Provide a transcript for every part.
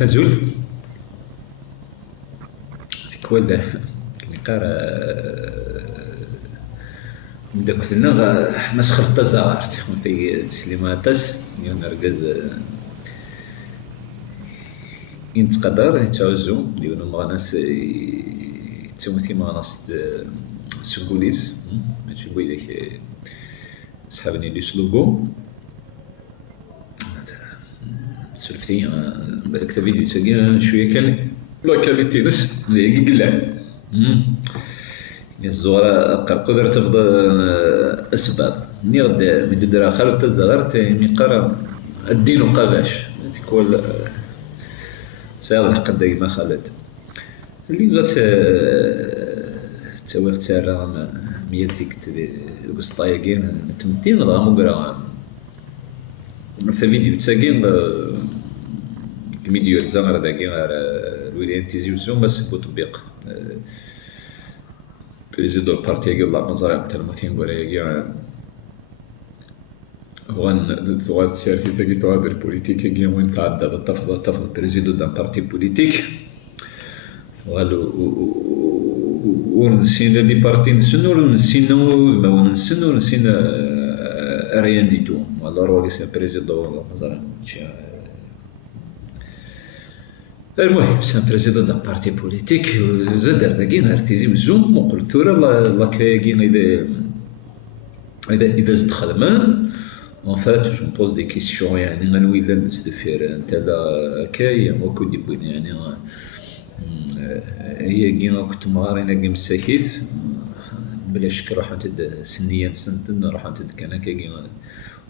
هزول تكوال كني قارا مداكتنا مسخرة الزغارت في تسليماتس يونرقز ينتقدر يتعوزو ديونو مغناس يتسومتي مغناس سكوليس ماشي بويدك سحابني لي سلوغو سولفتي بالك فيديو تاقي شويه كان لا كاليتي نس اللي قلع الزغرة قدرت تفضل اسباب ني غدا من درا خالد تزغرت ميقرا الدين وقاباش تكون ساغ قد ما خالد اللي غات تاويغ تارا ميالتيك القسطايقين تمتين غا مقرا في فيديو تاقين الميديو الزغر داقي غير الولايات تيزي وزوم بس بوطبيق بريزيدو البارتي يقول الله مزارع تلموتين ولا يقع وغن ثوات سياسي تاقي ثوات البوليتيك يقع وين تعدى تفضل بريزيدو دان بارتي بوليتيك وغالو ونسينا دي بارتي نسنو ونسينا ما ونسنو ونسينا ريان دي تو والله رولي سي بريزيدو والله مزارع المهم سان بريزيدون دان بارتي بوليتيك زاد داكين ارتيزي بزوم وقلت له لا كاين اذا زاد خدمان en fait je me pose des questions يعني غنوي لا نستفير انت لا كاي وكو ديبون يعني هي كينا كنت مغارينا كيم الساكيت بلا شك راح انت سنيا سنتن راح انت كان كاين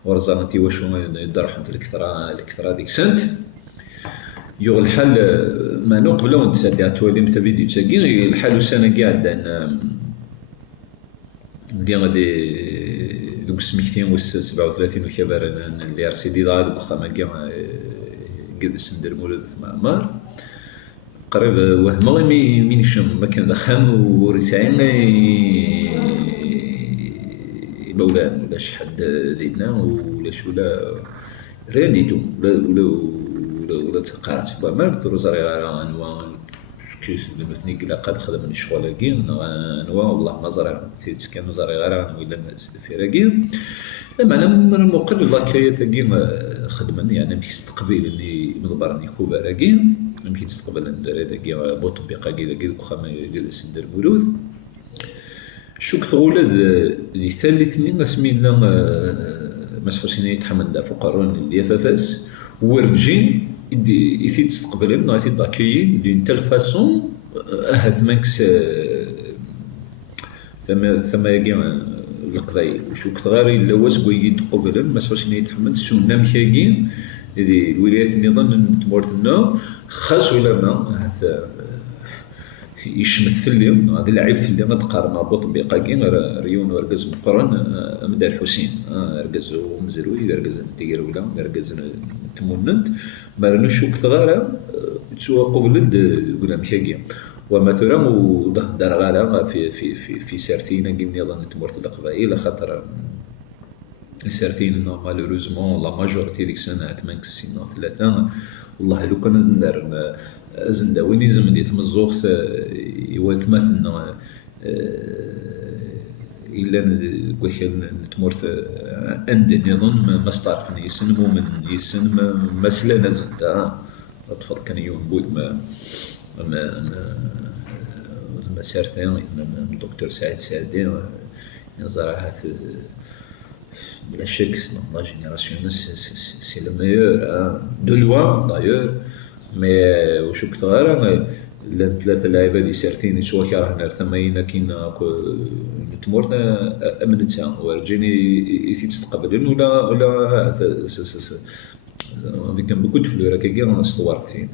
ورزانتي واش راح انت الكثرة ديك سنت يغ الحل ما نقبلو نتسدي تولي مثل فيديو تاقي الحل سنة قاعد ديال دوك سميكتين وس 37 وكبار اللي ار سي دي دا دوك خاما كاع قد سندر مولود معمار قريب وهما مين شم ما كان خام ورسعين مولان ولا شحد زيدنا ولا شو لا ريديتو ولا تقاعد ما تروزاري غير انواع كيس مثني كلا قد خدم من الشغل كين انواع والله ما زرع تيت كان زرع غير ولا استفيراكين لما انا من المقل الله كايا تاكين خدمني يعني مش تستقبل اللي مضبرني كوباراكين مش تستقبل ندير داكي بوطو بقى كي خما سندر مولود شوك تغولد ذي ثالثني اسمينا مسحوسيني يتحمل فقرون اللي فافاس ورجين يثي تستقبلهم ناثي داكيين دين تال فاسون ثمانكس ثم يجي القضايا وشوك تغاري اللواز كوي تقبلهم مسحوسيني يتحمل سنة مشاكين هذه الولايات النظام تمورتنا خاص ولا ما يشمث اليوم هذا العيب في اللي غتقارن بوطبيقه كاين ريون ورقز مقرن مدار حسين رقز ومزروي رقز نتير ولا رقز تموننت ما شوك تغارا تسوا قبل قلنا مشاكي ومثلا ودار غالا في سارتينا كي نظن تمورت القبائل خاطر سارتين مالوروزمون لا ماجورتي ديك السنه 8 سنين 3 والله لو كان زندار زنداوين يزم دي تمزوخ يوثمثنا إلا كويشل نتمورث عند نظن ما استعرف يسنمو من يسنم مسلا نزل أطفال كان يوم بود ما سارثين الدكتور سعيد سعدي ينظر هات بلا شك لا جينيراسيون سي لو ميور دو لوان دايور مي وشوك تغير ثلاثة لعيبة اللي سارتين شوكي راه نار ثماينا كينا تمورت أمنتها ورجيني يثي تستقبلين ولا كان بوكو تفلو راكا كي رانا استوارتين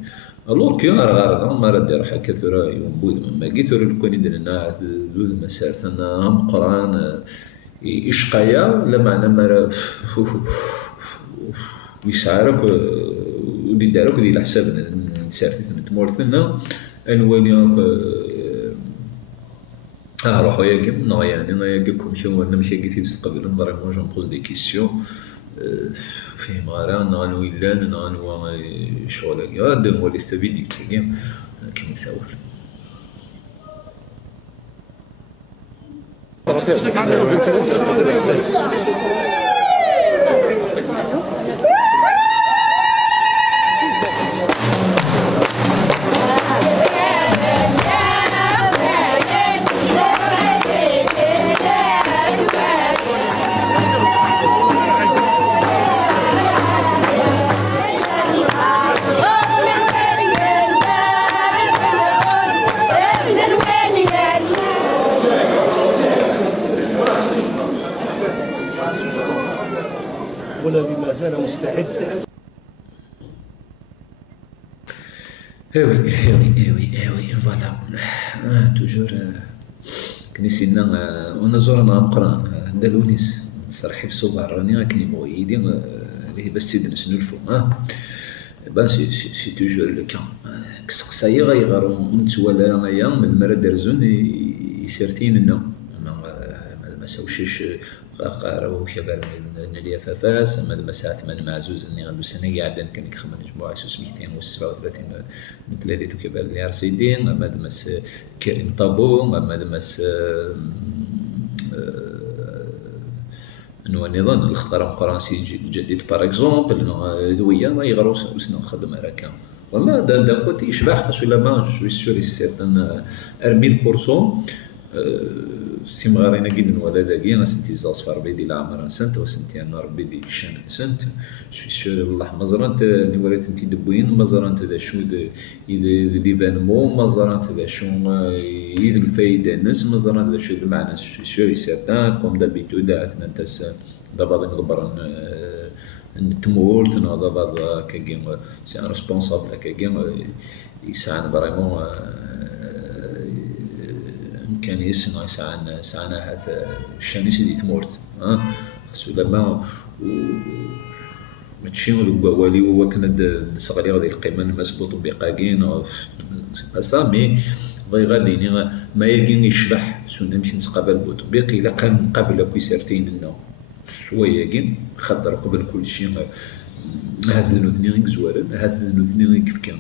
الور كي راه ما راه دير حكا ثرا يوم بود ما قيت ثرا كون يدرنا ذو المسار ثنا هم قران إشقايا لما أنا ويسعرك ودي دارك ودي الحساب نسارتي تمورثنا أنوانيا روحوا ياكل يعني أنا ياكلكم شو أنا مش ياكل تستقبل نضرب موجود بوز دي كيسيون فيه غارا نغنو إلان نغنو شغل غاد نولي ستابيدي تاكي كيما ثاول. والذي ما زال مستعد. ايوي فوالا توجور كنيسينا ونزورنا مقران دالونيس صراحي في الصباح راني راكني بغي يدي اللي باش تدنس نلفو با سي توجور لو كان كسقسايا غيغارو نتوالا مايا من المرا درزون يسرتين لنا ما ساوشيش قارو شباب نليا فافاس اما المساعات من معزوز اني غادو سنه قاعد كان يخمم مجموعه 237 متلاليتو كبار اللي رصيدين اما دمس كريم طابو اما دمس انو نظام الخضر مقرانسي جديد باغ اكزومبل دويه ما يغروس وسنا نخدم هكا وما دا كوتي يشبح خاصو لا ما شوي سوري سيرتان 40% استمرارنا جدا ولا داقي انا سنتي زاصفر بيدي العمر سنت وسنتي انا ربي دي شان سنت شوي والله مزرانت نوريت انتي دبوين مزرانت ذا شو ذا ليفينمون مزرانت ذا شو يد الفايده الناس مزرانت ذا شو المعنى شوي سيرتان كوم دابيتود عندنا نتاس دابا نغبر نتمولت دابا كاين سي ان ريسبونسابل كاين يساعد فريمون كان يسمع ساعنا هذا الشانيس اللي تمورت خاصو لما ماشي والي هو كان صغير غادي القيمه المسبوط بقاكين سا مي بغي غادي ما يلقيني يشبح سنة نمشي نتقابل بوطبيق الا كان نقابل كوي سيرتين لنا شويه كين خاطر قبل كل شيء هذا نوثني زوارن هذا نوثني كيف كان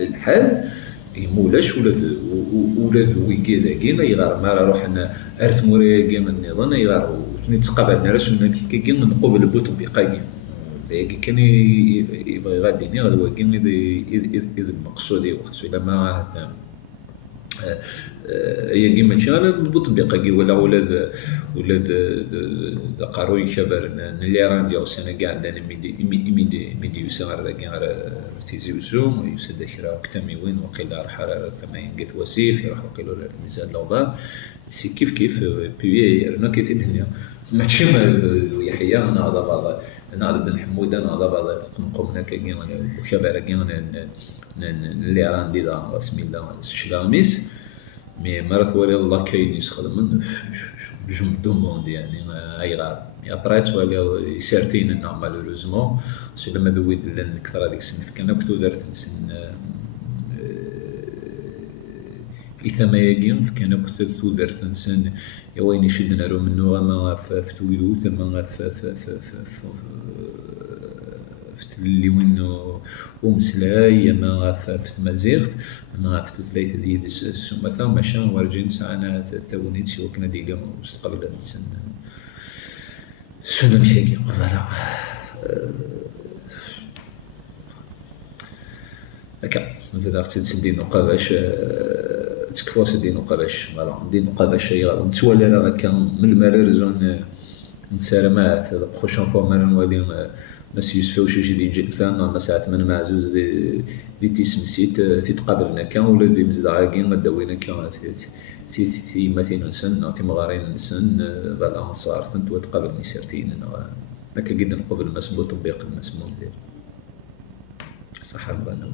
الحال يمولاش ولاد ويكي داكين يغار ما روح انا ارث موريا من النظام يغار نتقابلنا علاش كي نقوف البوت بقاكين كان يبغي غاديني غادي واكين اذا المقصود وخصو الا ما هي كيما ماشي انا بالتطبيق ولا ولاد قاروي شباب اللي راندي او سنه كاع عندنا ميدي يسار كاع تيزي وزوم يسد شرا كتامي وين وقيلا راح ثمانين قيت وسيف يروح وقيلوا له ميزان لوبا سي كيف بي انا كي الدنيا ماشي يحيى انا هذا انا بن حمود انا هذا قمنا كاين شباب كاين اللي راندي دا بسم الله الشلاميس مي مرات ولي الله كاين يخدم من بجم دوموند يعني اي غار يا بريت ولي سيرتين لنا مالوروزمون سي لما دويت لنا اكثر هذيك السن كنا كنت درت نسن إثما يجين كنا كنت درت نسن يا وين شدنا رو منو ما في تويلو ثم في اللي وينو ومسلاي ما في مزيغت ما في ثلاثة ديال مثلا ماشان ورجين ساعنا ثونيت سي وكنا ديجا مستقبل السن سنة مشاكل فوالا هكا فدا تسدي نقاباش تكفوا سدي نقاباش فوالا ندي نقاباش نتولى انا كان من المرارزون نسالمات بروشون فوا ما نولي مس يوسف وشي دي جلفان ما ساعات من معزوز دي تيسمسيت تتقابلنا كان ولا دي مزدعاقين ما داوينا كان تي مثلا نسن تي مغارين نسن فوالا صار ثنت وتقابلني سيرتين هكا قد نقبل مسبوط تطبيق المسموح ديال صح البنا